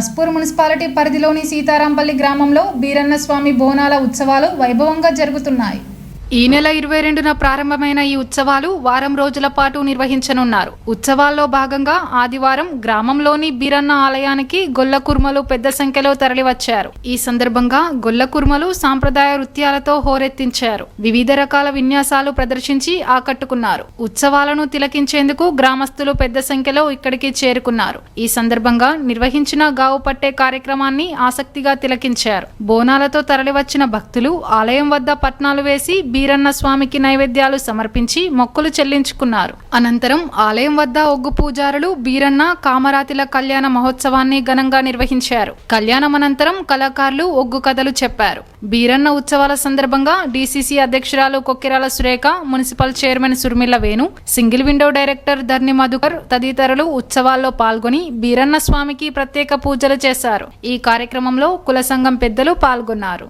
Naspur municipality పరిధిలోని సీతారాంపల్లి గ్రామంలో బీరన్న స్వామి బోనాల ఉత్సవాలు వైభవంగా జరుగుతున్నాయి. ఈ నెల 22న ప్రారంభమైన ఈ ఉత్సవాలు వారం రోజుల పాటు నిర్వహించనున్నారు. ఉత్సవాల్లో భాగంగా ఆదివారం గ్రామంలోని బీరన్న ఆలయానికి గొల్ల కుర్మలు పెద్ద సంఖ్యలో తరలివచ్చారు. ఈ సందర్భంగా గొల్ల కుర్మలు సాంప్రదాయ నృత్యాలతో హోరెత్తించారు. వివిధ రకాల విన్యాసాలు ప్రదర్శించి ఆకట్టుకున్నారు. ఉత్సవాలను తిలకించేందుకు గ్రామస్తులు పెద్ద సంఖ్యలో ఇక్కడికి చేరుకున్నారు. ఈ సందర్భంగా నిర్వహించిన గావు పట్టే కార్యక్రమాన్ని ఆసక్తిగా తిలకించారు. బోనాలతో తరలివచ్చిన భక్తులు ఆలయం వద్ద పట్నాలు వేసి బీరన్న స్వామికి నైవేద్యాలు సమర్పించి మొక్కులు చెల్లించుకున్నారు. అనంతరం ఆలయం వద్ద ఒగ్గు పూజారులు బీరన్న కామరాతిల కళ్యాణ మహోత్సవాన్ని ఘనంగా నిర్వహించారు. కళ్యాణం అనంతరం కళాకారులు ఒగ్గు కథలు చెప్పారు. బీరన్న ఉత్సవాల సందర్భంగా డీసీసీ అధ్యక్షురాలు Kokkirala Surekha, municipal chairman Surmila Venu, single window director Dharni Madhukar తదితరులు ఉత్సవాల్లో పాల్గొని బీరన్న స్వామికి ప్రత్యేక పూజలు చేశారు. ఈ కార్యక్రమంలో కుల సంఘం పెద్దలు పాల్గొన్నారు.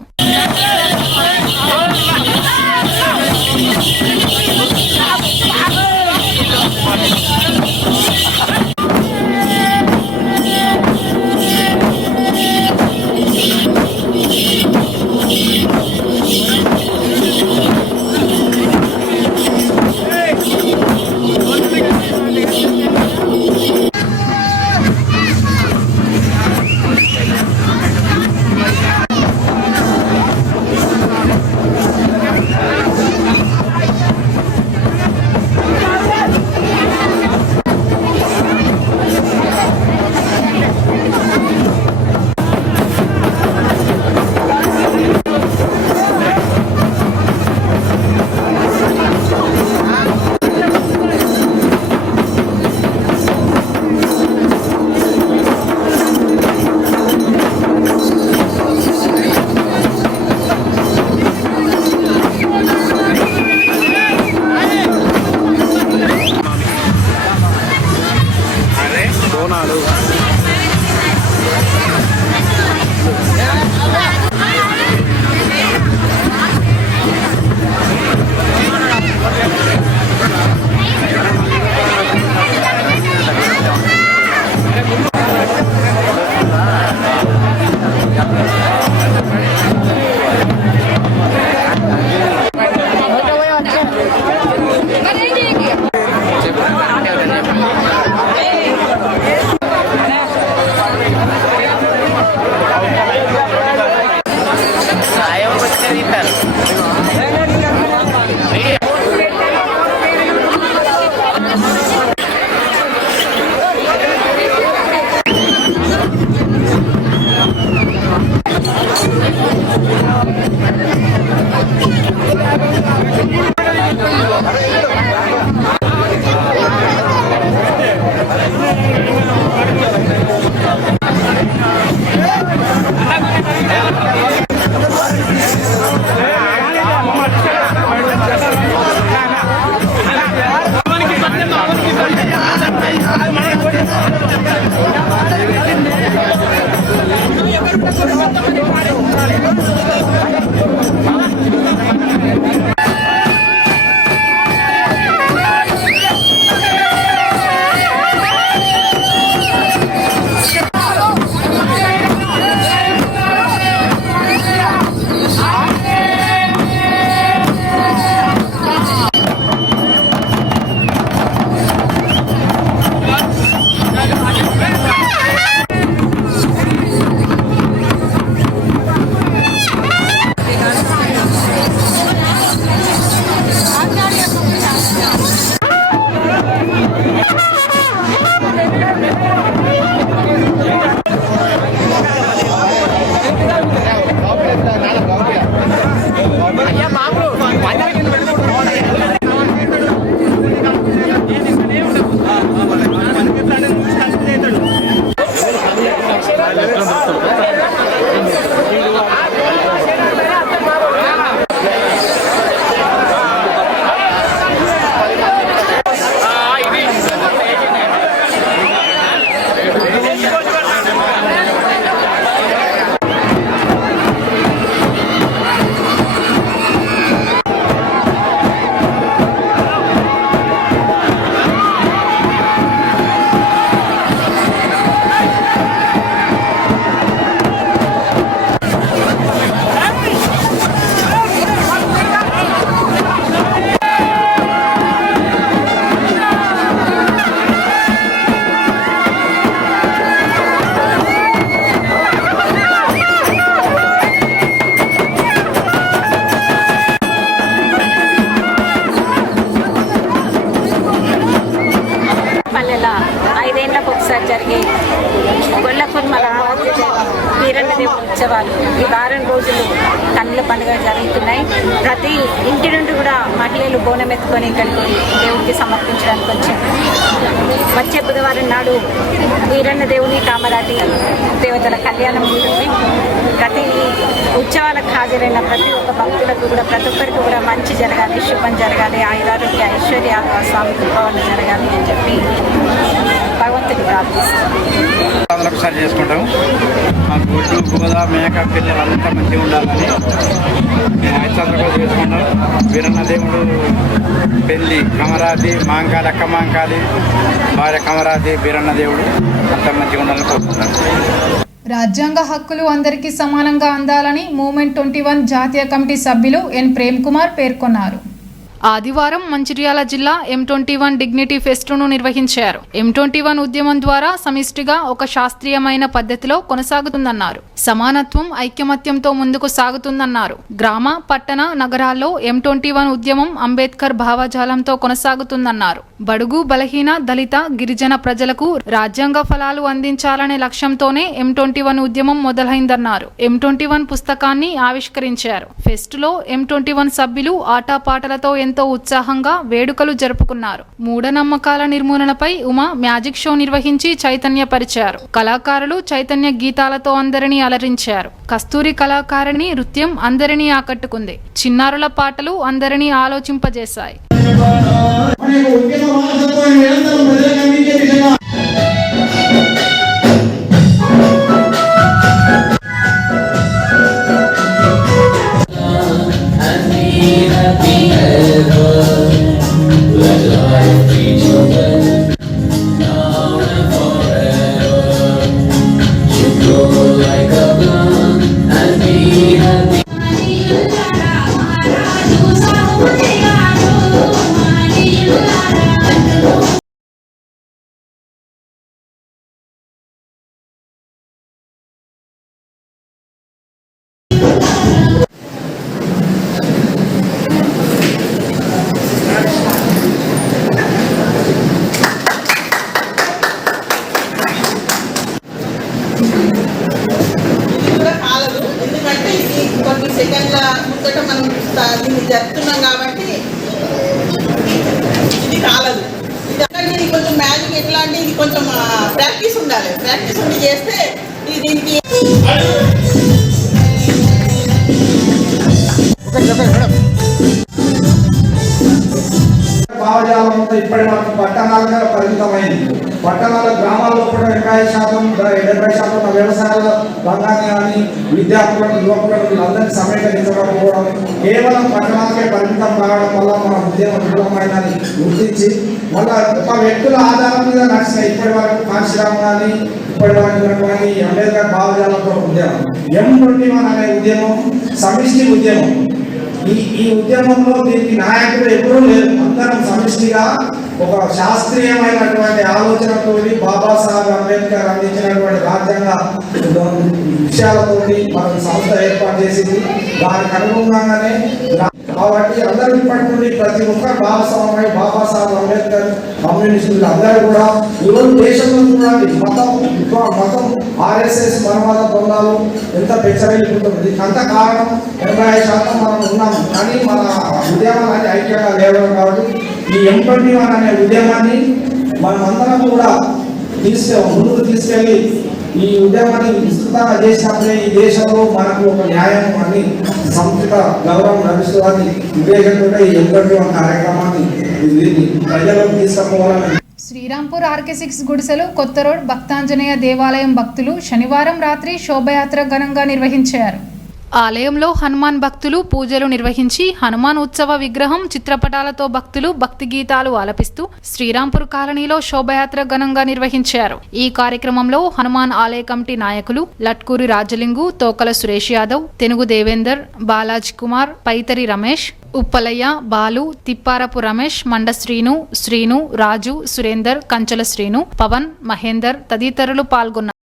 ఈ వారం రోజులు కన్నుల పండుగ జరుగుతున్నాయి. ప్రతి ఇంటి నుండి కూడా మహిళలు బోనం ఎత్తుకొని ఇక్కడికి దేవుడికి సమర్పించడానికి వచ్చింది. వచ్చే బుధవారం నాడు వీరన్న దేవుని కామరాటి దేవతల కళ్యాణం ఉంటుంది. ప్రతి ఉత్సవాలకు హాజరైన ప్రతి ఒక్క భక్తులకు కూడా ప్రతి ఒక్కరికి కూడా మంచి జరగాలి, శుభం జరగాలి, ఆయురారోగ్య ఐశ్వర్యాలు ఆ స్వామి కృపవల్ల జరగాలి అని చెప్పి భగవంతుని ప్రార్థిస్తాం. ఒకసారి చేసుకుంటాం. మా గుడ్డు గోదా మేక పిల్లలు అంతా మంచిగా ఉండాలని మేము 5 సంవత్సరాలు చేసుకుంటాం. వీరన్న దేవుడు పెళ్ళి కమరాది మాంకాలి, అక్క మాంకాలి, భార్య కమరాది, వీరన్న దేవుడు అంతా మంచిగా ఉండాలని కోరుకుంటాం. రాజ్యాంగ హక్కులు అందరికీ సమానంగా అందాలని మూమెంట్ 21 జాతీయ కమిటీ సభ్యులు ఎన్ ప్రేమ్ కుమార్ పేర్కొన్నారు. ఆదివారం మంచిర్యాల జిల్లా M21 డిగ్నిటీ ఫెస్ట్ను నిర్వహించారు. M21 ఉద్యమం ద్వారా సమిష్టిగా ఒక శాస్త్రీయమైన పద్ధతిలో కొనసాగుతుందన్నారు. సమానత్వం, ఐకమత్యంతో ముందుకు సాగుతుందన్నారు. గ్రామ, పట్టణ, నగరాల్లో M21 ఉద్యమం అంబేద్కర్ భావజాలంతో కొనసాగుతుందన్నారు. బడుగు, బలహీన, దళిత, గిరిజన ప్రజలకు రాజ్యాంగ ఫలాలు అందించాలనే లక్ష్యంతోనే M21 ఉద్యమం మొదలైందన్నారు. M21 పుస్తకాన్ని ఆవిష్కరించారు. ఫెస్టులో M21 సభ్యులు ఆటపాటలతో ఎంతో ఉత్సాహంగా వేడుకలు జరుపుకున్నారు. మూఢనమ్మకాల నిర్మూలనపై ఉమా మ్యాజిక్ షో నిర్వహించి చైతన్యపరిచారు. కళాకారులు చైతన్య గీతాలతో అందరినీ అలరించారు. కస్తూరి కళాకారిణి నృత్యం అందరినీ ఆకట్టుకుంది. చిన్నారుల పాటలు అందరినీ ఆలోచింపజేశాయి. సెకండ్ల ముందట మనం దీన్ని జరుపుతున్నాం కాబట్టి ఇది కాలదు. ఇది కొంచెం మ్యాజిక్ ఎట్లా అంటే ఇది కొంచెం ప్రాక్టీస్ ఉండాలి. ప్రాక్టీస్ ఉండి చేస్తే ఇది దీనికి భావజాలంతో ఇప్పటి వరకు పట్టణాలుగా పరిమితమైంది. పట్టణాల గ్రామాల్లో కూడా 70% వ్యవసాయాల రంగాన్ని కానీ విద్యార్థులను, యువకులను వీళ్ళందరినీ సమీకరించకపోవడం, కేవలం పట్టణాలకే పరిమితం కావడం వల్ల మన ఉద్యమం విఫలమైందని గుర్తించి మళ్ళా ఒక వ్యక్తుల ఆధారం మీద నడిచిన ఇప్పటి వరకు కాశీరామ్ కానీ ఇప్పటి వరకు అంబేద్కర్ భావజాలంతో ఉద్యమం M21 అనే ఉద్యమం సమిష్టి ఉద్యమం. ఈ ఉద్యమంలో దీనికి నాయకులు ఎప్పుడూ లేరు. అందరం సమిష్టిగా ఒక శాస్త్రీయమైనటువంటి ఆలోచనతో బాబాసాహెబ్ అంబేద్కర్ అందించినటువంటి రాజ్యాంగ విషయాలతోటి మన సంస్థ ఏర్పాటు చేసింది. దానికి అనుగుణంగానే కాబట్టి అందరూ ఇప్పటి నుండి ప్రతి ఒక్కరు భాగస్వామ్యమై బాబాసాహెబ్ అంబేద్కర్ కమ్యూనిస్టులు అందరూ కూడా ఈరోజు దేశంలో చూడండి మతం RSS మనవాద బృందాలు ఎంత పెచ్చరిల్లుతుంది. అంత కారణం 80% మనం ఉన్నాము. కానీ మన ఉద్యమాన్ని ఐక్యంగా లేవడం కాబట్టి ఈ M21 అనే ఉద్యమాన్ని మనం అందరం కూడా ముందుకు తీసుకెళ్ళి ఈ ఉద్యమాన్ని విస్తృతంగా చేసినప్పుడే ఈ దేశంలో మనకు ఒక న్యాయం అని సంస్కృత గౌరవం లభిస్తుందని ఉద్దేశంతో ఈ M21 కార్యక్రమాన్ని ప్రజలకు తీసుకుపోవాలని. శ్రీరాంపూర్ RK6 గుడిసెలు, కొత్త రోడ్, భక్తాంజనేయ దేవాలయం భక్తులు శనివారం రాత్రి శోభయాత్ర ఘనంగా నిర్వహించారు. ఆలయంలో హనుమాన్ భక్తులు పూజలు నిర్వహించి హనుమాన్ ఉత్సవ విగ్రహం, చిత్రపటాలతో భక్తులు భక్తి గీతాలు ఆలపిస్తూ శ్రీరాంపూర్ కాలనీలో శోభయాత్ర ఘనంగా నిర్వహించారు. ఈ కార్యక్రమంలో హనుమాన్ ఆలయ కమిటీ నాయకులు లట్కూరి రాజలింగు, తోకల సురేష్ యాదవ్, తెనుగు దేవేందర్, బాలాజీ కుమార్, పైతరి రమేష్, ఉప్పలయ్య, బాలు, తిప్పారపు రమేష్, మండ శ్రీను, రాజు, సురేందర్, కంచల శ్రీను, పవన్, మహేందర్ తదితరులు పాల్గొన్నారు.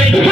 Hey,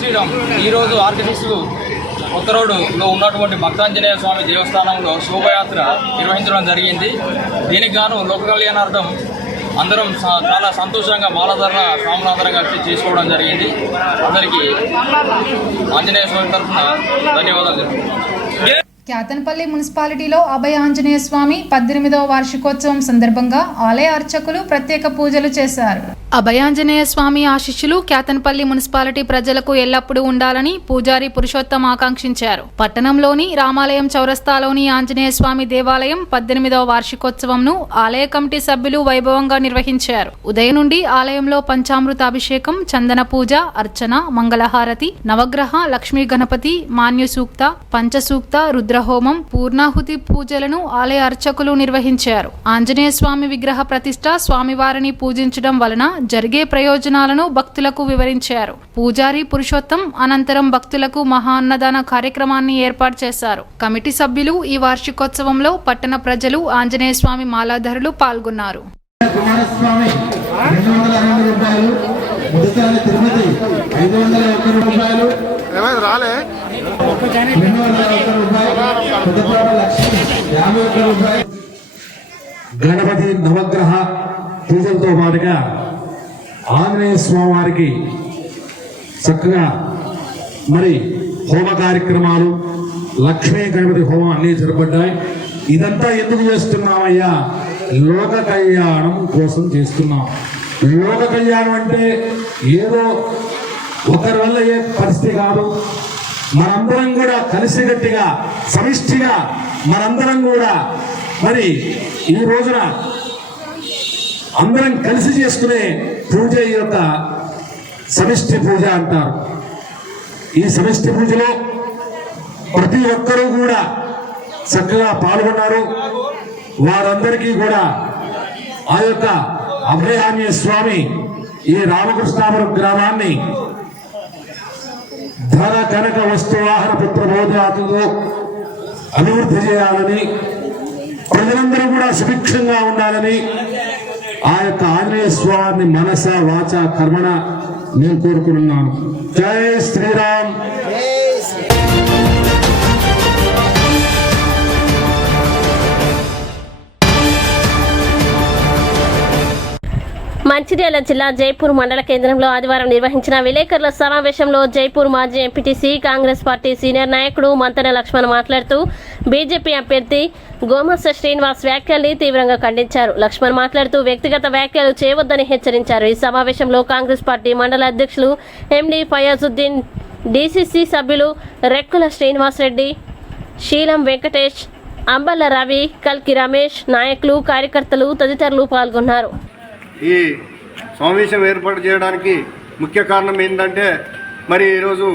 శ్రీరామ్ ఈరోజు ఆర్కిటెక్ట్స్ కొత్త రోడ్డులో ఉన్నటువంటి భక్తాంజనేయ స్వామి దేవస్థానంలో శోభయాత్ర నిర్వహించడం జరిగింది. దీనికి గాను లోక కళ్యాణార్థం అందరం చాలా సంతోషంగా మాలధారణ స్వాములందరం కలిసి చేసుకోవడం జరిగింది. అందరికీ ఆంజనేయ స్వామి తరఫున ధన్యవాదాలు తెలుపుతున్నాను. క్యాతన్పల్లి మున్సిపాలిటీలో అభయ ఆంజనేయ స్వామి 18వ వార్షికోత్సవం సందర్భంగా ఆలయ అర్చకులు ప్రత్యేక పూజలు చేశారు. అభయాంజనేయ స్వామి ఆశీస్సులు క్యాతన్పల్లి మున్సిపాలిటీ ప్రజలకు ఎల్లప్పుడూ ఉండాలని పూజారి పురుషోత్తం ఆకాంక్షించారు. పట్టణంలోని రామాలయం చౌరస్తాలోని ఆంజనేయ స్వామి దేవాలయం 18వ వార్షికోత్సవంను ఆలయ కమిటీ సభ్యులు వైభవంగా నిర్వహించారు. ఉదయం నుండి ఆలయంలో పంచామృతాభిషేకం, చందన పూజ, అర్చన, మంగళహారతి, నవగ్రహ, లక్ష్మీ గణపతి, మాన్య సూక్త, పంచసూక్త, రుద్రహోమం, పూర్ణాహుతి పూజలను ఆలయ అర్చకులు నిర్వహించారు. ఆంజనేయ స్వామి విగ్రహ ప్రతిష్ఠ, స్వామివారిని పూజించడం వలన జరిగే ప్రయోజనాలను భక్తులకు వివరించారు. పూజారి పురుషోత్తం అనంతరం భక్తులకు మహా అన్నదాన కార్యక్రమాన్ని ఏర్పాటు చేశారు. కమిటీ సభ్యులు, ఈ వార్షికోత్సవంలో పట్టణ ప్రజలు, ఆంజనేయ స్వామి మాలాధరులు పాల్గొన్నారు. గణపతి నవగ్రహ పూజలతో పాటుగా ఆంజనేయ స్వామి వారికి చక్కగా మరి హోమ కార్యక్రమాలు, లక్ష్మీ గణపతి హోమం అన్నీ జరపడ్డాయి. ఇదంతా ఎందుకు చేస్తున్నామయ్యా? లోక కళ్యాణం కోసం చేస్తున్నాం. లోక కళ్యాణం అంటే ఏదో ఒకరి వల్ల ఏ పరిస్థితి కాదు. మనందరం కూడా కలిసికట్టుగా సమిష్టిగా మనందరం కూడా మరి ఈ రోజున అందరం కలిసి చేసుకునే పూజ ఈ యొక్క సమిష్టి పూజ అంటారు. ఈ సమిష్టి పూజలో ప్రతి ఒక్కరూ కూడా చక్కగా పాల్గొన్నారు. వారందరికీ కూడా ఆ యొక్క అభయాంజనేయ స్వామి ఈ రామకృష్ణాపురం గ్రామాన్ని ధన కనక వస్తు వాహన పుత్ర భోజనాలతో అభివృద్ధి చేయాలని, ప్రజలందరూ కూడా సుభిక్షంగా ఉండాలని ఆ యొక్క ఆంజనేయ స్వామిని మనస వాచ కర్మణ నేను కోరుకుంటున్నాను. జై శ్రీరామ్. మంచిర్యాల జిల్లా జైపూర్ మండల కేంద్రంలో ఆదివారం నిర్వహించిన విలేకరుల సమావేశంలో జైపూర్ మాజీ ఎంపీటీసీ కాంగ్రెస్ పార్టీ సీనియర్ నాయకుడు మంతెన లక్ష్మణ్ మాట్లాడుతూ బీజేపీ అభ్యర్థి గోమస్త శ్రీనివాస్ వ్యాఖ్యల్ని తీవ్రంగా ఖండించారు. లక్ష్మణ్ మాట్లాడుతూ వ్యక్తిగత వ్యాఖ్యలు చేయవద్దని హెచ్చరించారు. ఈ సమావేశంలో కాంగ్రెస్ పార్టీ మండల అధ్యక్షులు ఎండి ఫయాజుద్దీన్, డీసీసీ సభ్యులు రెక్కుల శ్రీనివాస్ రెడ్డి, శీలం వెంకటేష్, అంబల్ల రవి, కల్కి రమేష్, నాయకులు, కార్యకర్తలు తదితరులు పాల్గొన్నారు. ఈ సమావేశం ఏర్పాటు చేయడానికి ముఖ్య కారణం ఏంటంటే మరి ఈరోజు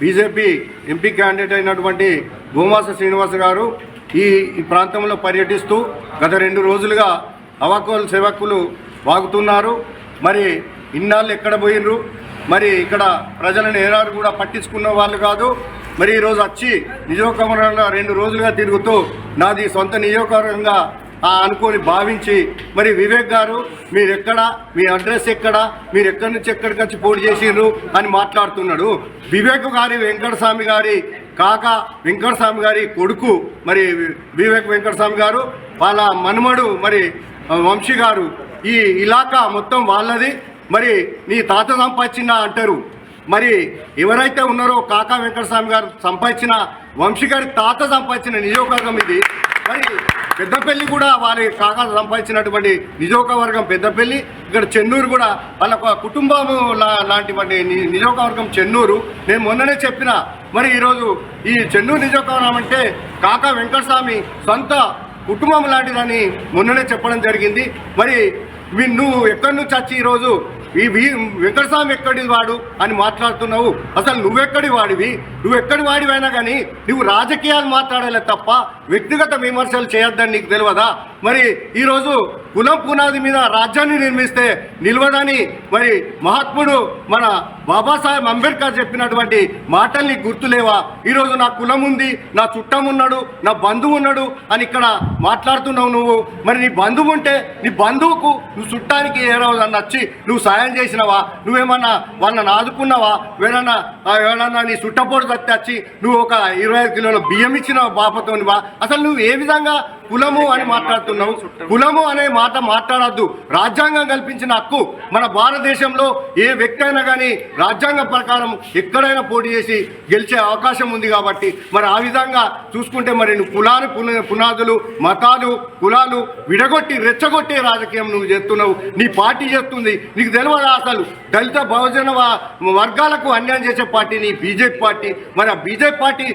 బీజేపీ ఎంపీ క్యాండిడేట్ అయినటువంటి గోమాస శ్రీనివాస్ గారు ఈ ప్రాంతంలో పర్యటిస్తూ గత 2 రోజులుగా అవాకులు సేవకులు వాగుతున్నారు. మరి ఇన్నాళ్ళు ఎక్కడ పోయినరు, మరి ఇక్కడ ప్రజలను ఏనాడు కూడా పట్టించుకున్న వాళ్ళు కాదు. మరి ఈరోజు వచ్చి నియోజకవర్గంలో 2 రోజులుగా తిరుగుతూ నాది సొంత నియోజకవర్గంగా అనుకొని భావించి మరి వివేక్ గారు మీరు ఎక్కడ, మీ అడ్రస్ ఎక్కడ, మీరు ఎక్కడి నుంచి ఎక్కడికి వచ్చి పోటీ చేసిండ్రు అని మాట్లాడుతున్నాడు. వివేక్ గారి వెంకటస్వామి గారి కాక వెంకటస్వామి గారి కొడుకు మరి వివేక్ వెంకటస్వామి గారు, వాళ్ళ మనుమడు మరి వంశీ గారు, ఈ ఇలాకా మొత్తం వాళ్ళది. మరి నీ తాత సంపాదించిన అంటారు. మరి ఎవరైతే ఉన్నారో కాకా వెంకటస్వామి గారు సంపాదించిన, వంశీ గారి తాత సంపాదించిన నియోజకవర్గం ఇది. మరి పెద్దపల్లి కూడా వారి కాకా సంపాదించినటువంటి నియోజకవర్గం పెద్దపల్లి. ఇక్కడ చెన్నూరు కూడా వాళ్ళ కుటుంబం లాంటివంటి నియోజకవర్గం చెన్నూరు. నేను మొన్ననే చెప్పిన మరి ఈరోజు ఈ చెన్నూరు నియోజకవర్గం అంటే కాకా వెంకటస్వామి సొంత కుటుంబం లాంటిదని మొన్ననే చెప్పడం జరిగింది. మరి నువ్వు ఎక్కడి నుంచి వచ్చి ఈరోజు ఈ వెంకటస్వామి ఎక్కడి వాడు అని మాట్లాడుతున్నావు. అసలు నువ్వెక్కడి వాడివి, నువ్వెక్కడి వాడివైనా కానీ నువ్వు రాజకీయాలు మాట్లాడాలి తప్ప వ్యక్తిగత విమర్శలు చేయొద్దని నీకు తెలియదా? మరి ఈరోజు కులం పునాది మీద రాజ్యాన్ని నిర్మిస్తే నిలవదని మరి మహాత్ముడు మన బాబాసాహెబ్ అంబేద్కర్ చెప్పినటువంటి మాటల్ని గుర్తులేవా? ఈరోజు నా కులం ఉంది, నా చుట్టం ఉన్నాడు, నా బంధువు ఉన్నాడు అని ఇక్కడ మాట్లాడుతున్నావు నువ్వు. మరి నీ బంధువు ఉంటే నీ బంధువుకు నువ్వు చుట్టానికి ఏ రోజు నచ్చి నువ్వు సాయం చేసినవా? నువ్వేమన్నా వాళ్ళని ఆదుకున్నావా? ఎవరన్నా నీ చుట్టపోటు వచ్చి నువ్వు ఒక 25 కిలోల బియ్యం ఇచ్చిన బాపతోనివా? అసలు నువ్వు ఏ విధంగా కులము అని మాట్లాడుతున్నావు? కులము అనే మాట మాట్లాడద్దు. రాజ్యాంగం కల్పించిన హక్కు మన భారతదేశంలో ఏ వ్యక్తి అయినా కానీ రాజ్యాంగం ప్రకారం ఎక్కడైనా పోటీ చేసి గెలిచే అవకాశం ఉంది. కాబట్టి మరి ఆ విధంగా చూసుకుంటే మరి నువ్వు పునాదులు, మతాలు, కులాలు విడగొట్టి రెచ్చగొట్టే రాజకీయం నువ్వు చేస్తున్నావు, నీ పార్టీ చేస్తుంది. నీకు తెలియదా అసలు దళిత బహుజన వర్గాలకు అన్యాయం చేసే పార్టీ నీ బీజేపీ పార్టీ. మరి ఆ బీజేపీ పార్టీ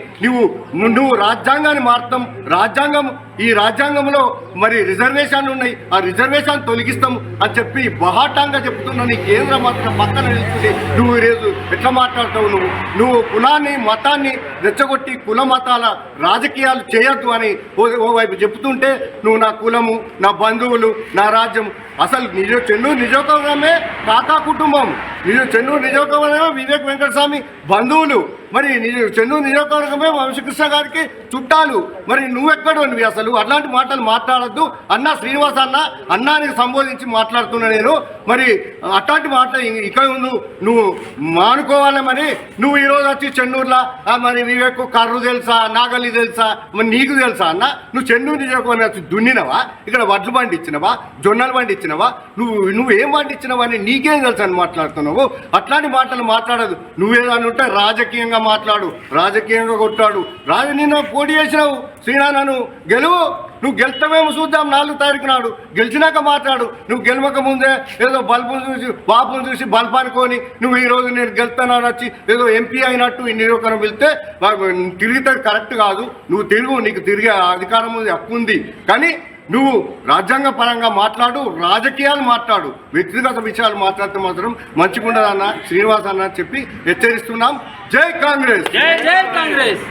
నువ్వు రాజ్యాంగాన్ని మారుతాం, ఈ రాజ్యాంగంలో మరి రిజర్వేషన్లు ఉన్నాయి, ఆ రిజర్వేషన్ తొలగిస్తాం అని చెప్పి బహాటంగా చెప్తున్నా నీ కేంద్ర మంత్రి పక్కన నిలుచుంటే నువ్వు ఈరోజు ఎట్లా మాట్లాడతావు? నువ్వు కులాన్ని మతాన్ని రెచ్చగొట్టి కుల మతాల రాజకీయాలు చేయొద్దు అని ఓవైపు చెప్తుంటే నువ్వు నా కులము, నా బంధువులు, నా రాజ్యం. అసలు చెన్నూరు నియోజకవర్గమే కాకా కుటుంబం, చెన్నూరు నియోజకవర్గమే వివేక్ వెంకటస్వామి బంధువులు, మరి చెన్నూరు నియోజకవర్గమే వంశకృష్ణ గారికి చుట్టాలు. మరి నువ్వెక్కడో నువ్వు అసలు అట్లాంటి మాటలు మాట్లాడద్దు. అన్నా శ్రీనివాస్ అన్నాని సంబోధించి మాట్లాడుతున్నా నేను. మరి అట్లాంటి మాటలు ఇక నువ్వు మానుకోవాలి. మరి నువ్వు ఈరోజు వచ్చి చెన్నూరులో మరి వివేక్ కర్రు తెలుసా, నాగలి తెలుసా, మరి నీకు తెలుసా అన్న? నువ్వు చెన్నూరు నియోజకవర్గం వచ్చి దున్నినవా? ఇక్కడ వడ్లు బండి ఇచ్చినవా, జొన్నలు బండి ఇచ్చినవా? నువ్వేం బండి ఇచ్చినవా అని నీకేం తెలుసా అని మాట్లాడుతున్నావు. అట్లాంటి మాటలు మాట్లాడదు. నువ్వేదని ఉంటే రాజకీయంగా మాట్లాడు, రాజకీయంగా కొట్టాడు. నిన్న పోటీ చేసినావు శ్రీనాథను గెలువు, నువ్వు గెలుస్తామేమో చూద్దాం 4 తారీఖు నాడు. గెలిచినాక మాట్లాడు. నువ్వు గెలవక ముందే ఏదో బల్బును చూసి బాపును చూసి బల్బ్ అనుకొని నువ్వు ఈరోజు నేను గెలుస్తానని వచ్చి ఏదో ఎంపీ అయినట్టు ఈ నియోజకవర్గం వెళ్తే తిరిగితే కరెక్ట్ కాదు. నువ్వు తిరుగు, నీకు తిరిగే అధికారం ఉంది, హక్కు ఉంది. కానీ నువ్వు రాజ్యాంగ పరంగా మాట్లాడు, రాజకీయాలు మాట్లాడు, వ్యక్తిగత విషయాలు మాట్లాడితే మాత్రం మంచిగుండదన్న శ్రీనివాస్ అన్న చెప్పి హెచ్చరిస్తున్నాం. జై కాంగ్రెస్, జై జై కాంగ్రెస్.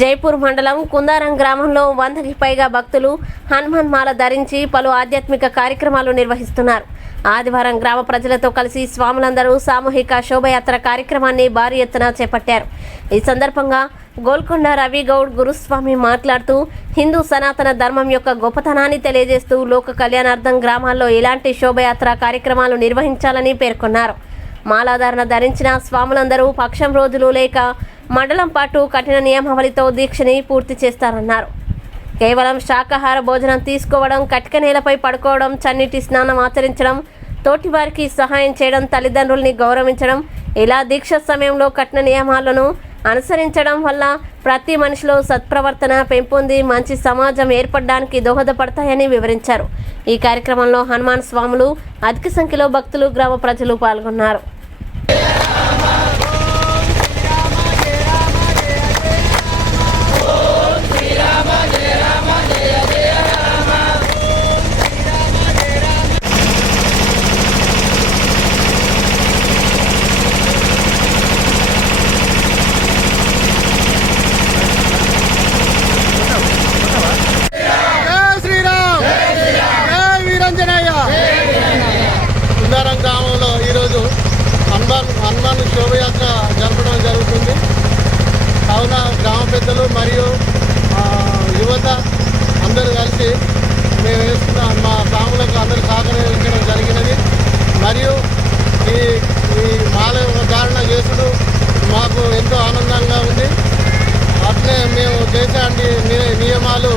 జైపూర్ మండలం కుందారం గ్రామంలో 100కి పైగా భక్తులు హనుమాన్ మాల ధరించి పలు ఆధ్యాత్మిక కార్యక్రమాలు నిర్వహిస్తున్నారు. ఆదివారం గ్రామ ప్రజలతో కలిసి స్వాములందరూ సామూహిక శోభయాత్ర కార్యక్రమాన్ని భారీ ఎత్తున చేపట్టారు. ఈ సందర్భంగా గోల్కొండ రవిగౌడ్ గురుస్వామి మాట్లాడుతూ హిందూ సనాతన ధర్మం యొక్క గొప్పతనాన్ని తెలియజేస్తూ లోక కళ్యాణార్థం గ్రామాల్లో ఇలాంటి శోభయాత్ర కార్యక్రమాలు నిర్వహించాలని పేర్కొన్నారు. మాలాధారణ ధరించిన స్వాములందరూ పక్షం రోజులు లేక మండలం పాటు కఠిన నియమావళితో దీక్షని పూర్తి చేస్తారన్నారు. కేవలం శాకాహార భోజనం తీసుకోవడం, కటిక నేలపై పడుకోవడం, చన్నీటి స్నానం ఆచరించడం, తోటివారికి సహాయం చేయడం, తల్లిదండ్రుల్ని గౌరవించడం, ఇలా దీక్ష సమయంలో కఠిన నియమాలను అనుసరించడం వల్ల ప్రతి మనిషిలో సత్ప్రవర్తన పెంపొంది మంచి సమాజం ఏర్పడడానికి దోహదపడతాయని వివరించారు. ఈ కార్యక్రమంలో హనుమాన్ స్వాములు, అధిక సంఖ్యలో భక్తులు, గ్రామ ప్రజలు పాల్గొన్నారు. కుందారం గ్రామంలో ఈరోజు హనుమాన్ శోభయాత్ర జరపడం జరుగుతుంది. కావున గ్రామ పెద్దలు మరియు యువత అందరూ కలిసి మేము వేస్తున్న మా గ్రాములకు అందరూ సహకరించడం జరిగినది. మరియు ఈ మాల ధారణ చేసుడు మాకు ఎంతో ఆనందంగా ఉంది. అట్లే మేము చేసే నియమాలు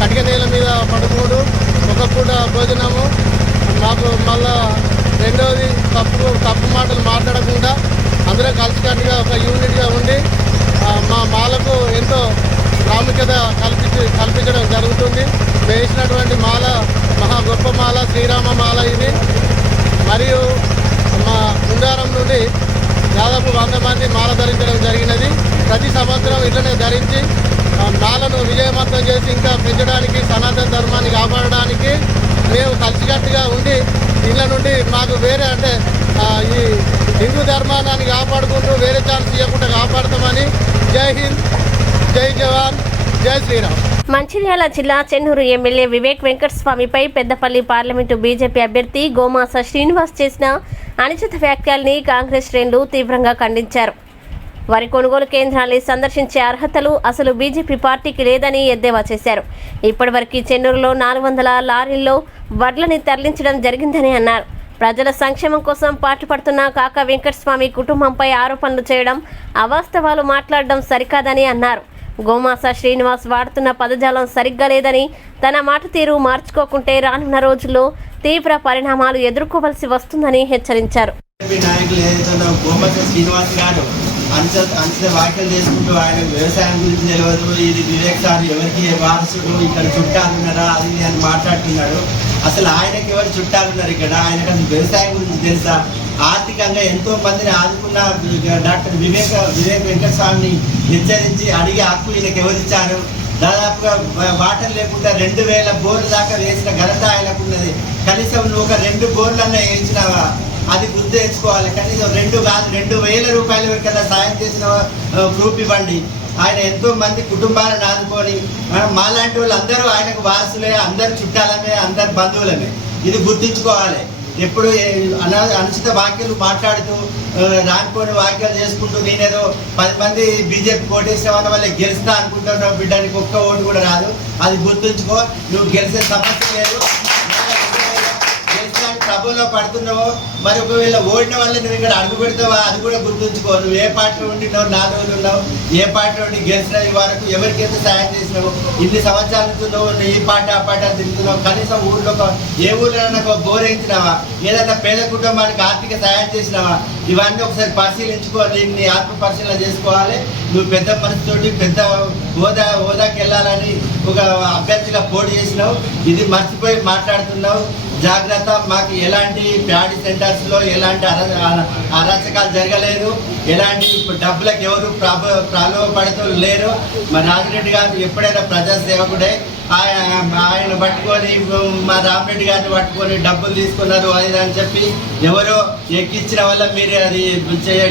కటిక నేల మీద పడుకోడు, ఒక పూట భోజనము, మాకు మళ్ళా రెండవది తప్పు మాటలు మాట్లాడకుండా అందరూ కలిసికట్టుగా ఒక యూనిట్గా ఉండి మా మాలకు ఎంతో ప్రాముఖ్యత కల్పించడం జరుగుతుంది. వేసినటువంటి మాల మహా గొప్ప మాల, శ్రీరామ మాల ఇది. మరియు మా కుండారం నుండి దాదాపు 100 మంది మాల ధరించడం జరిగినది. ప్రతి సంవత్సరం ఇట్లనే ధరించి మాలను విజయవంతం చేసి ఇంకా పెంచడానికి, సనాతన ధర్మాన్ని కాపాడడానికి మేము కలిసికట్టుగా ఉండి ఇళ్ళ నుండి మాకు వేరే అంటే ఈ హిందూ ధర్మాన్ని కాపాడుకుంటూ వేరే ఛాన్స్ ఇవ్వకుండా కాపాడుతామని. జై హింద్, జై జవాన్, జై శ్రీరామ్. మంచిర్యాల జిల్లా చెన్నూరు ఎమ్మెల్యే వివేక్ వెంకటస్వామిపై పెద్దపల్లి పార్లమెంటు బీజేపీ అభ్యర్థి గోమాస శ్రీనివాస్ చేసిన అనుచిత వ్యాఖ్యల్ని కాంగ్రెస్ శ్రేణులు తీవ్రంగా ఖండించారు. వరి కొనుగోలు కేంద్రాన్ని సందర్శించే అర్హతలు అసలు బీజేపీ పార్టీకి లేదని ఎద్దేవా చేశారు. ఇప్పటివరకు చెన్నూరులో 400 లారీల్లో వడ్లని తరలించడం జరిగిందని అన్నారు. ప్రజల సంక్షేమం కోసం పాటుపడుతున్న కాకా వెంకటస్వామి కుటుంబంపై ఆరోపణలు చేయడం, అవాస్తవాలు మాట్లాడడం సరికాదని అన్నారు. గోమాస శ్రీనివాస్ వాడుతున్న పదజాలం సరిగ్గా లేదని, తన మాట తీరు మార్చుకోకుంటే రానున్న రోజుల్లో తీవ్ర పరిణామాలు ఎదుర్కోవలసి వస్తుందని హెచ్చరించారు. అంత వ్యాఖ్యలు చేసుకుంటూ ఆయన వ్యవసాయం గురించి తెలియదు, ఇది వివేక్ సార్ ఎవరికి వారసుడు, ఇక్కడ చుట్టాలున్నారా అది అని మాట్లాడుతున్నాడు. అసలు ఆయనకి ఎవరు చుట్టాలున్నారు ఇక్కడ? ఆయనకు అసలు వ్యవసాయం గురించి తెలుసా? ఆర్థికంగా ఎంతో మందిని ఆదుకున్న డాక్టర్ వివేక్ వెంకటస్వామిని హెచ్చరించి అడిగే హక్కు ఈయనకి ఎవరిచ్చారు? దాదాపుగా వాటర్ లేకుండా 2000 బోర్లు దాకా వేసిన ఘనత ఆయనకు ఉన్నది. కనీసం నువ్వు ఒక 2 బోర్లన్నా వేయించినావా? అది గుర్తు తెచ్చుకోవాలి. కనీసం 2 కాదు, 2000 రూపాయలు ఎవరికైనా సాయం చేసిన ప్రూఫ్ ఇవ్వండి. ఆయన ఎంతో మంది కుటుంబాలను ఆదుకొని మాలాంటి వాళ్ళు అందరూ ఆయనకు వారసులే, అందరు చుట్టాలమే, అందరు బంధువులమే. ఇది గుర్తించుకోవాలి. ఎప్పుడు అనుచిత వ్యాఖ్యలు మాట్లాడుతూ రానుకోని వ్యాఖ్యలు చేసుకుంటూ నేనేదో 10 మంది బీజేపీ కోటేసిన వల్ల గెలుస్తా అనుకుంటున్నావు బిడ్డానికి ఒక్క ఓటు కూడా రాదు. అది గుర్తుంచుకో. నువ్వు గెలిచే సమస్య లేదు. సభలో పడుతున్నావో మరి ఒకవేళ ఓడిన వల్ల నువ్వు ఇక్కడ అడుగు పెడతావా అది కూడా గుర్తుంచుకో. నువ్వు ఏ పార్టీలో ఉండినావు, 4 రోజులు ఉన్నావు, ఏ పార్టీలో ఉండి గెలిచిన వరకు ఎవరికైతే సాయం చేసినావు, ఇన్ని సంవత్సరాల నుంచి నువ్వు ఈ పార్టీ ఆ పార్టీ అని తిరుగుతున్నావు. కనీసం ఊళ్ళో ఏ ఊళ్ళో బోర్ వేయించినావా? ఏదైనా పేద కుటుంబానికి ఆర్థిక సాయం చేసినావా? ఇవన్నీ ఒకసారి పరిశీలించుకో. నీ ఆత్మ పరిశీలన చేసుకోవాలి. నువ్వు పెద్ద మనసుతోటి పెద్ద హోదాకి వెళ్ళాలని ఒక అభ్యర్థిగా పోటీ చేసినావు. ఇది మర్చిపోయి మాట్లాడుతున్నావు. జాగ్రత్త. మాకు ఎలాంటి ప్యాడీ సెంటర్స్లో ఎలాంటి అరాచకాలు జరగలేదు, ఎలాంటి డబ్బులకు ఎవరు ప్రలోభపడుతూ లేరు. మా రాజిరెడ్డి గారు ఎప్పుడైనా ప్రజాసేవకుడే. ఆయన పట్టుకొని మా రామరెడ్డి గారిని పట్టుకొని డబ్బులు తీసుకున్నారు అది అని చెప్పి ఎవరో ఎక్కించిన వల్ల మీరు అది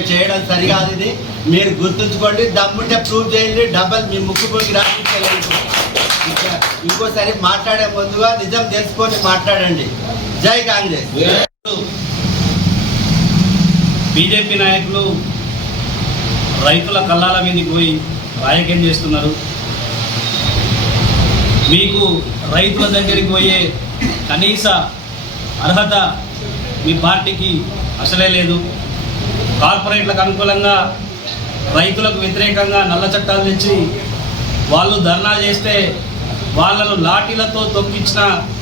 చేయడం సరికాదు. ఇది మీరు గుర్తుంచుకోండి. దమ్ముంటే ప్రూవ్ చేయండి. డబ్బులు మీ ముక్కు పోయి రాయించలేదు. ఇంకోసారి మాట్లాడే ముందుగా నిజం తెలుసుకొని మాట్లాడండి. జై కాంగ్రెస్. బీజేపీ నాయకులు రైతుల కళ్ళాల మీదకి పోయి రాజకీయం చేస్తున్నారు. మీకు రైతుల దగ్గరికి పోయే కనీస అర్హత మీ పార్టీకి అసలే లేదు. కార్పొరేట్లకు అనుకూలంగా రైతులకు వ్యతిరేకంగా నల్ల చట్టాలు తెచ్చి వాళ్ళు ధర్నా చేస్తే వాళ్ళను లాఠీలతో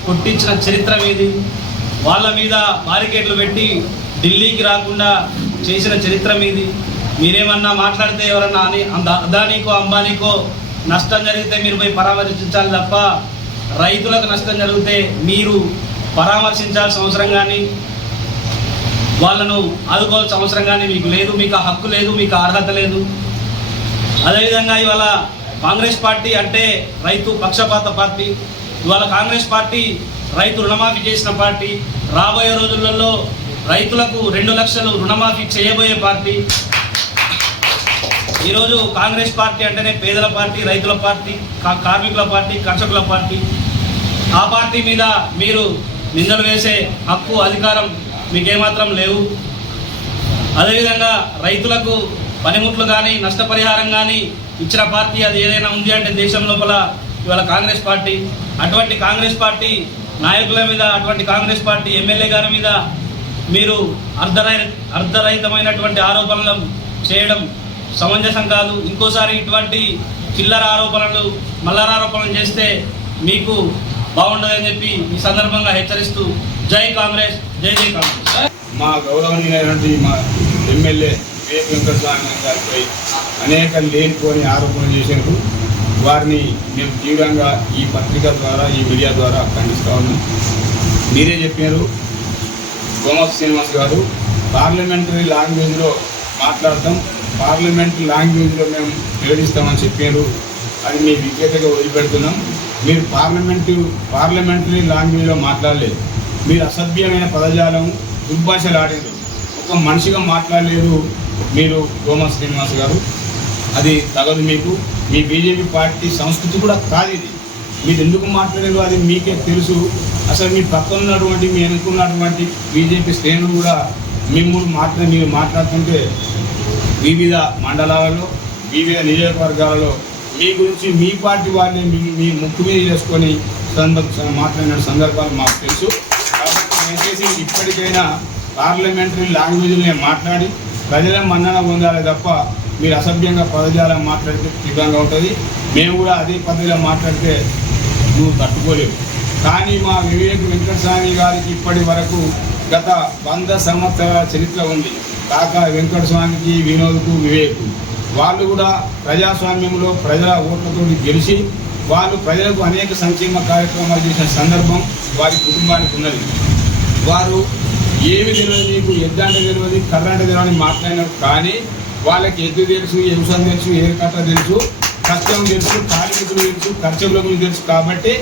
కొట్టించిన చరిత్ర మీది. వాళ్ళ మీద బారికేడ్లు పెట్టి ఢిల్లీకి రాకుండా చేసిన చరిత్ర మీది. మీరేమన్నా మాట్లాడితే ఎవరన్నా అదానీకో అంబానీకో నష్టం జరిగితే మీరు పోయి పరామర్శించాలి తప్ప రైతులకు నష్టం జరిగితే మీరు పరామర్శించాల్సిన అవసరం కానీ వాళ్ళను ఆదుకోవాల్సిన అవసరం కానీ మీకు లేదు. మీకు ఆ హక్కు లేదు, మీకు అర్హత లేదు. అదేవిధంగా ఇవాళ కాంగ్రెస్ పార్టీ అంటే రైతు పక్షపాత పార్టీ. ఇవాళ కాంగ్రెస్ పార్టీ రైతు రుణమాఫీ చేసిన పార్టీ. రాబోయే రోజులలో రైతులకు 2 లక్షలు రుణమాఫీ చేయబోయే పార్టీ. ఈరోజు కాంగ్రెస్ పార్టీ అంటేనే పేదల పార్టీ, రైతుల పార్టీ, కార్మికుల పార్టీ, కర్షకుల పార్టీ. ఆ పార్టీ మీద మీరు నిందలు వేసే హక్కు, అధికారం మీకేమాత్రం లేవు. అదేవిధంగా రైతులకు పనిముట్లు కానీ నష్టపరిహారం కానీ ఇచ్చిన పార్టీ అది ఏదైనా ఉంది అంటే దేశం లోపల ఇవాళ కాంగ్రెస్ పార్టీ. అటువంటి కాంగ్రెస్ పార్టీ నాయకుల మీద, అటువంటి కాంగ్రెస్ పార్టీ ఎమ్మెల్యే గారి మీద మీరు అర్ధరహితమైనటువంటి ఆరోపణలు చేయడం సమంజసం కాదు. ఇంకోసారి ఇటువంటి చిల్లర ఆరోపణలు, మల్లరారోపణలు చేస్తే మీకు బాగుండదని చెప్పి ఈ సందర్భంగా హెచ్చరిస్తూ జై కాంగ్రెస్, జై జై కాంగ్రెస్. మా గౌరవనీయులైనటువంటి మా ఎమ్మెల్యే వెంకటస్వామి గారిపై అనేక లేనిపోని ఆరోపణలు చేసినప్పుడు వారిని మేము తీవ్రంగా ఈ పత్రిక ద్వారా, ఈ మీడియా ద్వారా ఖండిస్తూ ఉన్నాం. మీరే చెప్పారు, గోమస్ శ్రీనివాస్ గారు పార్లమెంటరీ లాంగ్వేజ్లో మాట్లాడతాం, పార్లమెంటరీ లాంగ్వేజ్లో మేము ప్రకటిస్తామని చెప్పారు. అది మీ విజ్ఞతగా వదిలిపెడుతున్నాం. మీరు పార్లమెంటరీ లాంగ్వేజ్లో మాట్లాడలేదు. మీరు అసభ్యమైన పదజాలం, దుర్భాషలు ఆడారు. ఒక మనిషిగా మాట్లాడలేదు మీరు గోమస్ శ్రీనివాస్ గారు. అది తగదు మీకు. మీ బీజేపీ పార్టీ సంస్కృతి కూడా కాదు ఇది. మీరు ఎందుకు మాట్లాడారు అది మీకే తెలుసు. అసలు మీ పక్కన ఉన్నటువంటి, మీ ఎన్నుకున్నటువంటి బీజేపీ శ్రేణులు కూడా మీరు మాట్లాడుతుంటే వివిధ మండలాలలో, వివిధ నియోజకవర్గాలలో మీ గురించి మీ పార్టీ వాళ్ళని మీ ముక్కు మీద చేసుకొని మాట్లాడిన సందర్భాలు మాకు తెలుసు. కాబట్టి దయచేసి ఇప్పటికైనా పార్లమెంటరీ లాంగ్వేజ్ని మాట్లాడి ప్రజల మన్నన పొందాలి తప్ప మీరు అసభ్యంగా పదజాలం మాట్లాడితే తీవ్రంగా ఉంటుంది. మేము కూడా అదే పద్ధతిలో మాట్లాడితే నువ్వు తట్టుకోలేవు. కానీ మా వెంకటస్వామి గారికి ఇప్పటి వరకు గత 100 సంవత్సరాల చరిత్ర ఉంది. కాకా వెంకటస్వామికి, వినోద్కు, వివేక్ వాళ్ళు కూడా ప్రజాస్వామ్యంలో ప్రజల ఓట్లతో గెలిచి వాళ్ళు ప్రజలకు అనేక సంక్షేమ కార్యక్రమాలు చేసిన సందర్భం వారి కుటుంబానికి ఉన్నది. వారు ఏమి తెలియదు, మీకు ఎద్దంటే తెలియదు, కర్రంటే తెలియని మాట్లాడినారు. కానీ వాళ్ళకి ఎద్దు తెలుసు, వ్యవసాయం తెలుసు, ఏకట్ట తెలుసు, కష్టం తెలుసు, కార్మికులు తెలుసు, ఖర్చులకు తెలుసు. కాబట్టి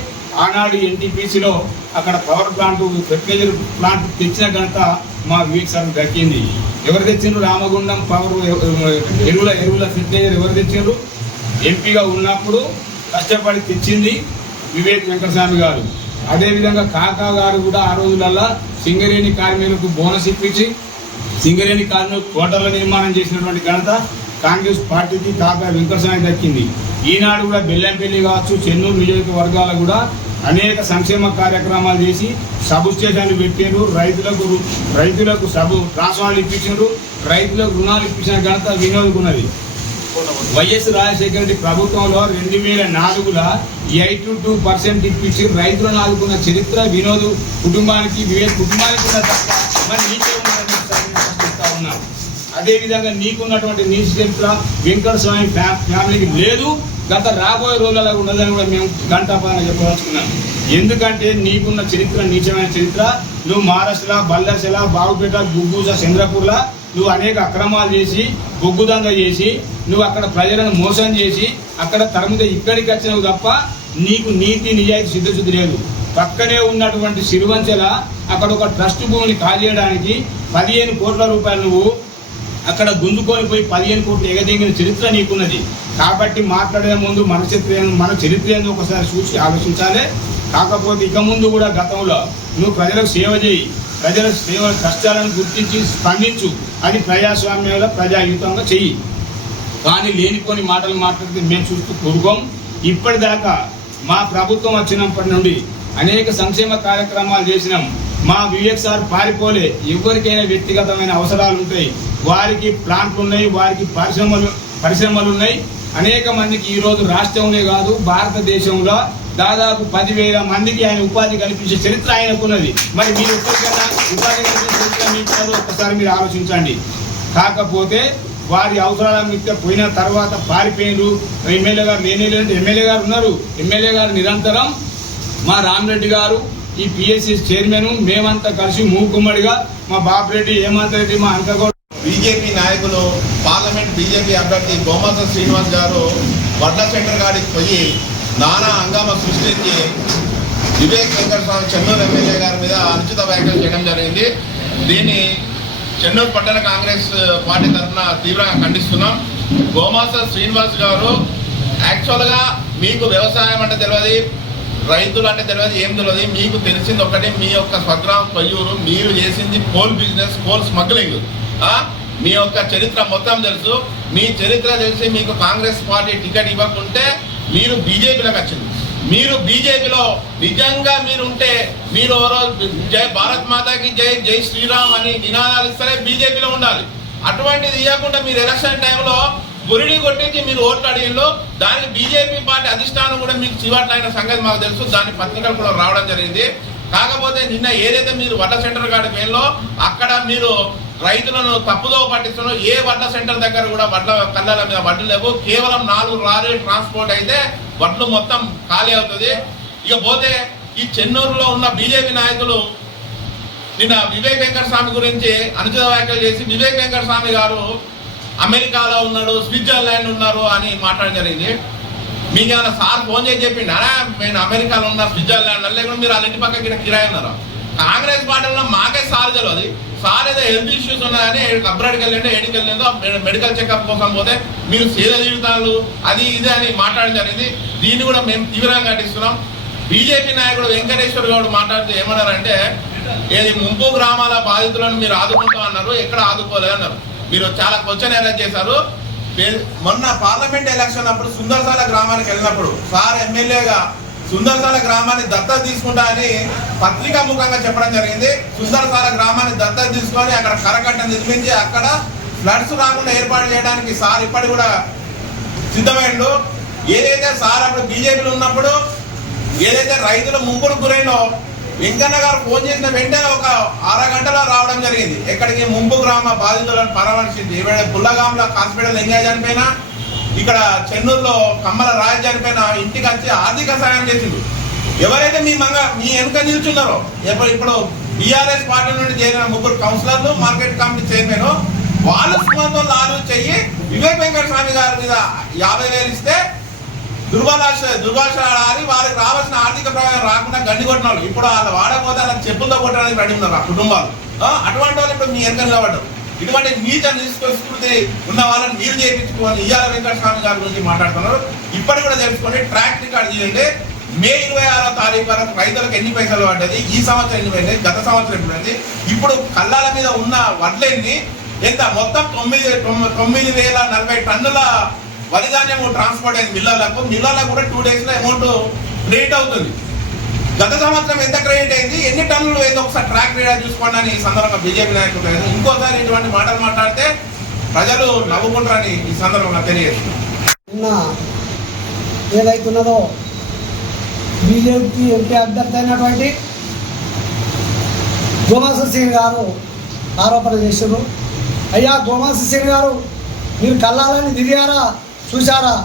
ఆనాడు ఎన్టీపీసీలో అక్కడ పవర్ ప్లాంట్, ఫెర్టిలైజర్ ప్లాంట్ తెచ్చిన ఘనత మా వివేక్ సార్ దక్కింది. ఎవరు తెచ్చిండ్రు? రామగుండం పవర్ ఎరువుల ఫెర్టిలైజర్ ఎవరు తెచ్చిండ్రు? ఎంపీగా ఉన్నప్పుడు కష్టపడి తెచ్చింది వివేక్ వెంకటస్వామి గారు. అదేవిధంగా కాకా గారు కూడా ఆ రోజులల్లో సింగరేణి కార్మికులకు బోనస్ ఇప్పించి సింగరేణి కార్మికులకు కోటల నిర్మాణం చేసినటువంటి ఘనత కాంగ్రెస్ పార్టీకి కాకా వెంకటస్వామి దక్కింది. ఈనాడు కూడా బెల్లంపల్లి కావచ్చు, చెన్నూరు నియోజకవర్గాలు కూడా అనేక సంక్షేమ కార్యక్రమాలు చేసి సబ్ స్టేషన్లు పెట్టారు. రైతులకు సబ్ ట్రాన్స్ఫార్మర్లు ఇప్పించారు. రైతులకు రుణాలు ఇప్పించిన ఘనత వినోద్కున్నది. వైఎస్ రాజశేఖర రెడ్డి ప్రభుత్వంలో 2004లో 82% ఇప్పించి రైతులను ఆదుకున్న చరిత్ర వినోద్ కుటుంబానికి, వివేక్ కుటుంబానికి ఉన్న తప్ప మరి నీకే ఉన్నా. అదేవిధంగా నీకున్నటువంటి నీ చరిత్ర వెంకటస్వామి ఫ్యామిలీకి లేదు. గత రాబోయే రోజులలో ఉండదని కూడా మేము ఘంటాపరంగా చెప్పదలుచుకున్నాం. ఎందుకంటే నీకున్న చరిత్ర నీచమైన చరిత్ర. నువ్వు మహారాష్ట్ర, బల్లార్సెల, బాగుపేట, గుగ్గూజ, చంద్రపూర్లో నువ్వు అనేక అక్రమాలు చేసి, బొగ్గుదంగా చేసి, నువ్వు అక్కడ ప్రజలను మోసం చేసి అక్కడ తరముద ఇక్కడికి వచ్చినావు తప్ప నీకు నీతి నిజాయితీ సిద్ధశుద్ధి లేదు. పక్కనే ఉన్నటువంటి సిరివంచెల అక్కడ ఒక ట్రస్ట్ భూమిని కాజేయడానికి 15 కోట్ల రూపాయలు నువ్వు అక్కడ గుంజుకొని పోయి 15 కోట్లు ఎగదీగిన చరిత్ర నీకున్నది. కాబట్టి మాట్లాడే ముందు మన చరిత్ర ఒకసారి చూసి ఆలోచించాలి. కాకపోతే ఇక ముందు కూడా గతంలో నువ్వు ప్రజలకు సేవ చేయి, ప్రజల సేవ కష్టాలను గుర్తించి స్పందించు. అది ప్రజాస్వామ్యంలో ప్రజాయుతంగా చెయ్యి. కానీ లేనిపోని మాటలు మాట్లాడితే మేము చూస్తూ కూరుకోం. ఇప్పటిదాకా మా ప్రభుత్వం వచ్చినప్పటి నుండి అనేక సంక్షేమ కార్యక్రమాలు చేసినాం. మా వివేక్ సార్ పారిపోలే. ఎవరికైనా వ్యక్తిగతమైన అవసరాలు ఉంటాయి, వారికి ప్లాంట్లు ఉన్నాయి, వారికి పరిశ్రమలు పరిశ్రమలు ఉన్నాయి. అనేక మందికి ఈరోజు రాష్ట్రంలో కాదు భారతదేశంలో దాదాపు 10,000 మందికి ఆయన ఉపాధి కల్పించే చరిత్ర ఆయనకున్నది. మరి మీరు ఎప్పటికైనా ఉపాధి కల్పించే చరిత్ర మీకు ఒక్కసారి మీరు ఆలోచించండి. కాకపోతే వారి అవసరాల మీద పోయిన తర్వాత పారిపోయినరు. ఎమ్మెల్యే గారు లేని ఎమ్మెల్యే గారు ఉన్నారు. ఎమ్మెల్యే గారు నిరంతరం మా రామిరెడ్డి గారు ఈ పిఎస్సి చైర్మన్ మేమంతా కలిసి మూకుమ్మడిగా మా బాపిరెడ్డి, హేమంత్ రెడ్డి, మా అంకగౌడ్ బీజేపీ నాయకులు పార్లమెంట్ బీజేపీ అభ్యర్థి గోమాస శ్రీనివాస్ గారు వడ్ల సెంటర్ కాడికి పోయి నానా హంగామా సృష్టించి వివేక్ వెంకటస్వామి చెన్నూరు ఎమ్మెల్యే గారి మీద అనుచిత వ్యాఖ్యలు చేయడం జరిగింది. దీన్ని చెన్నూరు పట్టణ కాంగ్రెస్ పార్టీ తరఫున తీవ్రంగా ఖండిస్తున్నాం. గోమాస శ్రీనివాస్ గారు యాక్చువల్గా మీకు వ్యవసాయం అంటే తెలియదు, రైతులు అంటే తెలియదు, ఏం తెలియదు. మీకు తెలిసింది ఒకటి, మీ యొక్క స్వగ్రామం కొయ్యూరు. మీరు చేసింది కోల్ బిజినెస్, కోల్ స్మగ్లింగ్. మీ యొక్క చరిత్ర మొత్తం తెలుసు. మీ చరిత్ర తెలిసి మీకు కాంగ్రెస్ పార్టీ టికెట్ ఇవ్వకుంటే మీరు బీజేపీలోకి వచ్చింది. మీరు బీజేపీలో నిజంగా మీరుంటే మీరు జై భారత్ మాతాకి జై, జై శ్రీరామ్ అని నినాదాలు ఇస్తేనే బీజేపీలో ఉండాలి. అటువంటిది ఇవ్వకుండా మీరు ఎలక్షన్ టైంలో బురిడి కొట్టించి మీరు ఓట్లు అడిగిల్లో దానికి బీజేపీ పార్టీ అధిష్టానం కూడా మీకు చివట్లైన సంగతి మాకు తెలుసు. దాని పత్రికలు కూడా రావడం జరిగింది. కాకపోతే నిన్న ఏదైతే మీరు వడ్ల సెంటర్ కాడికి వెళ్ళో అక్కడ మీరు రైతులను తప్పుదో పట్టిస్తున్నారో, ఏ వడ్ల సెంటర్ దగ్గర కూడా వడ్ల కళ్ళల మీద వడ్లు లేవు. కేవలం 4 లారీలు ట్రాన్స్పోర్ట్ అయితే వడ్లు మొత్తం ఖాళీ అవుతుంది. ఇక పోతే ఈ చెన్నూరులో ఉన్న బీజేపీ నాయకులు నిన్న వివేక్ వెంకటస్వామి గురించి అనుచిత వ్యాఖ్యలు చేసి వివేక్ వెంకటస్వామి గారు అమెరికాలో ఉన్నాడు, స్విట్జర్లాండ్ ఉన్నారు అని మాట్లాడడం జరిగింది. మీకు ఏమైనా సార్ ఫోన్ చేసి చెప్పిండి అలా నేను అమెరికాలో ఉన్నా, స్విట్జర్లాండ్ లేకుండా మీరు వాళ్ళ ఇంటి పక్కకి కిరాయి ఉన్నారు. కాంగ్రెస్ పార్టీలో మాకే సార్ తెలియదు. సార్ ఏదో హెల్త్ ఇష్యూస్ ఉన్నాయని అబ్రాడ్కి వెళ్ళండి, ఏడికి వెళ్ళిందో మెడికల్ చెకప్ కోసం పోతే మీరు సేద జీవితాలు అది ఇది అని మాట్లాడడం జరిగింది. దీన్ని కూడా మేము తీవ్రంగా ఖండిస్తున్నాం. బీజేపీ నాయకుడు వెంకటేశ్వర్ గౌడ్ మాట్లాడుతూ ఏమన్నారంటే, ఏది ముంపు గ్రామాల బాధితులను మీరు ఆదుకుంటాం అన్నారు, ఎక్కడ ఆదుకోలేదు అన్నారు. మీరు చాలా క్వశ్చన్ అరేంజ్ చేశారు. మొన్న పార్లమెంట్ ఎలక్షన్ అప్పుడు సుందరసాల గ్రామానికి వెళ్ళినప్పుడు సార్ ఎమ్మెల్యేగా సుందరసాల గ్రామాన్ని దత్తత తీసుకుంటా అని పత్రికా ముఖంగా చెప్పడం జరిగింది. సుందరసాల గ్రామాన్ని దత్తత తీసుకొని అక్కడ కరకట్ట నిర్మించి అక్కడ ఫ్లడ్స్ రాకుండా ఏర్పాటు చేయడానికి సార్ ఇప్పటి కూడా సిద్ధమైండు. ఏదైతే సార్ అప్పుడు బీజేపీలో ఉన్నప్పుడు ఏదైతే రైతులు ముంపుకు గురైనో వెంకన్న గారు ఫోన్ చేసిన వెంటనే ఒక 6 గంటలో రావడం జరిగింది. ఎక్కడికి ముంపు గ్రామ బాధితులను పరామర్శించి పుల్లగాంలో హాస్పిటల్ ఎంజాయ్ చనిపోయినా, ఇక్కడ చెన్నూరులో కమ్మల రాజు చనిపోయినా ఇంటికి వచ్చి ఆర్థిక సాయం చేసిండు. ఎవరైతే మీ వెనుక నిల్చున్నారో ఇప్పుడు బీఆర్ఎస్ పార్టీ నుండి చేరిన 3 కౌన్సిలర్లు, మార్కెట్ కమిటీ చైర్మన్ వాళ్ళు సుమంతో లాలు చెయ్యి వివేక్ వెంకటస్వామి గారి మీద 50,000 ఇస్తే దుర్భాష ఆడి వారికి రావాల్సిన ఆర్థిక ప్రయోజనం రాకుండా గండి కొట్టిన వాళ్ళు ఇప్పుడు వాళ్ళు వాడకపోతే వాళ్ళకి చెప్పులతో కొట్టడానికి రెడీ ఉన్నారు ఆ కుటుంబాలు. అటువంటి వాళ్ళు ఇప్పుడు మీ వెనక నిలబడ్డారు. ఇటువంటి నీచ నిష్కృతి ఉన్న వాళ్ళని మీరు చేయించుకోవాలి. ఇయ్యాల వెంకటస్వామి గారి గురించి మాట్లాడుతున్నారు. ఇప్పటికి కూడా తెలుసుకోండి, ట్రాక్ రికార్డ్ చేయండి. మే 26వ తారీఖు వరకు రైతులకు ఎన్ని పైసలు పడ్డది, ఈ సంవత్సరం ఎన్ని పడింది, గత సంవత్సరం ఎన్ని పడింది, ఇప్పుడు కళ్ళాల మీద ఉన్న వడ్లెన్ని ఎంత, మొత్తం 9,040 టన్నుల వరిధాన్యం ట్రాన్స్పోర్ట్ అయింది మిల్లర్లకు కూడా 2 డేస్లో అమౌంట్ క్రెడిట్ అవుతుంది. గత సంవత్సరం ఎంత క్రెడిట్ అయింది, ఎన్ని టన్నులు అయింది ఒకసారి ట్రాక్ రీడర్ చూసుకోండి అని ఈ సందర్భంగా బీజేపీ నాయకులు ఇంకోసారి ఇటువంటి మాటలు మాట్లాడితే ప్రజలు నవ్వుకుంటారని ఈ సందర్భంగా తెలియజేస్తున్నారు. ఏదైతున్నదో బీజేపీ ఎంపీ అభ్యర్థి అయినటువంటి గోమాస సింగ్ గారు ఆరోపణ చేశారు. అయ్యా గోమాస సింగ్ గారు, మీరు కళ్ళాలని తిరిగారా, చూసారా?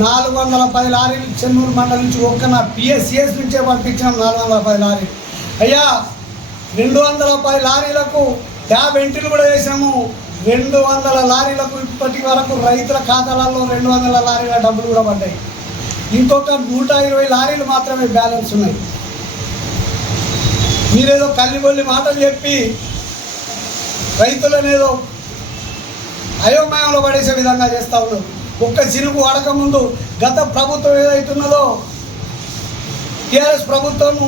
410 లారీలు చెన్నూరు మండలం నుంచి ఒక్క నా పిఎస్సిఎస్ నుంచే పంపించినాం. 410 లారీలు. అయ్యా 210 లారీలకు ట్యాబ్ ఎంట్రీలు కూడా వేసాము. 200 లారీలకు ఇప్పటి వరకు రైతుల ఖాతాలలో 200 లారీల డబ్బులు కూడా పడ్డాయి. ఇంకొక 120 లారీలు మాత్రమే బ్యాలెన్స్ ఉన్నాయి. మీరేదో కల్లిబొల్లి మాటలు చెప్పి రైతులనేదో అయోమయంలో పడేసే విధంగా చేస్తూ ఉన్నారు. ఒక్క చినుకు వాడకముందు గత ప్రభుత్వం ఏదైతున్నదో టీఆర్ఎస్ ప్రభుత్వము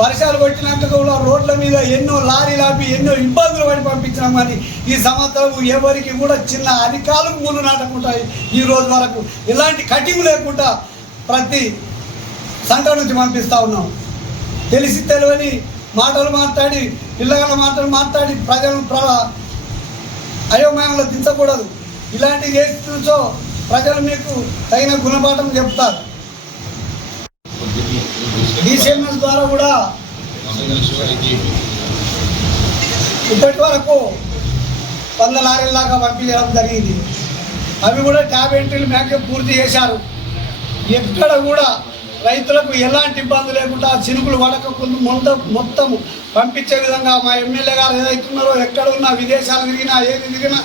వర్షాలు కొట్టినాక కూడా రోడ్ల మీద ఎన్నో లారీలు ఆపి ఎన్నో ఇబ్బందులు పడి పంపించినాం. కానీ ఈ సంవత్సరం ఎవరికి కూడా చిన్న అధికారులు మూలు నాటకుండా ఈ రోజు వరకు ఎలాంటి కటింగ్ లేకుండా ప్రతి సంఘ నుంచి పంపిస్తూ ఉన్నాం. తెలిసి తెలియని మాటలు మాట్లాడి పిల్లల మాటలు మాట్లాడి ప్రజలను అయోమయంలో దించకూడదు. ఇలాంటి చేస్తూ ప్రజలు మీకు తగిన గుణపాఠం చెప్తారు. డిసిఎంఎస్ ద్వారా కూడా ఇప్పటి వరకు 100 లారీల దాకా పంపించడం జరిగింది. అవి కూడా ట్యాబ్ ఎంట్రీలు మ్యాక్సిమం పూర్తి చేశారు. ఎక్కడ కూడా రైతులకు ఎలాంటి ఇబ్బంది లేకుండా చినుకులు పడకుండా మొత్తం పంపించే విధంగా మా ఎమ్మెల్యే గారు ఏదైతున్నారో ఎక్కడున్నా విదేశాలు తిరిగినా ఏది తిరిగినా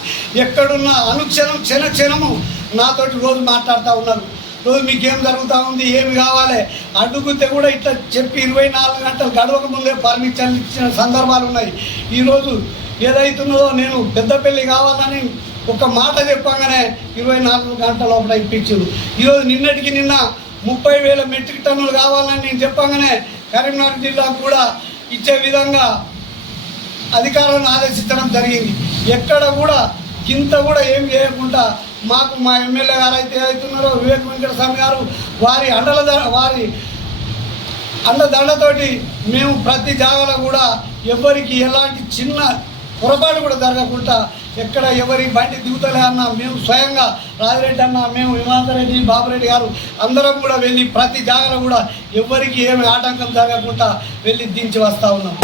ఎక్కడున్నా అనుక్షణం క్షణము నాతోటి రోజు మాట్లాడుతూ ఉన్నారు. రోజు మీకేం జరుగుతూ ఉంది, ఏమి కావాలి అడుగుతే కూడా ఇట్లా చెప్పి 24 గంటలు గడవక ముందే పర్మిషన్ ఇచ్చిన సందర్భాలు ఉన్నాయి. ఈరోజు ఏదైతున్నదో నేను పెద్దపల్లి కావాలని ఒక మాట చెప్పగానే 24 గంటల లోపల ఇప్పించారు. ఈరోజు నిన్నటికి నిన్న 30,000 మెట్రిక్ టన్నులు కావాలని నేను చెప్పగానే కరీంనగర్ జిల్లాకు కూడా ఇచ్చే విధంగా అధికారులను ఆదేశించడం జరిగింది. ఎక్కడ కూడా కింద కూడా ఏం చేయకుండా మాకు మా ఎమ్మెల్యే గారు అయితే అవుతున్నారో వివేక్ వెంకటస్వామి గారు వారి అండదండతోటి మేము ప్రతి జాగాలో కూడా ఎవరికి ఎలాంటి చిన్న పొరపాటు కూడా జరగకుండా ఎక్కడ ఎవరి బండి దిగుతలే అన్నా మేము స్వయంగా రాజిరెడ్డి అన్న మేము విమానరెడ్డి బాబురెడ్డి గారు అందరం కూడా వెళ్ళి ప్రతి జాగాలో కూడా ఎవరికి ఏమి ఆటంకం జరగకుండా వెళ్ళి దించి వస్తూ ఉన్నాం.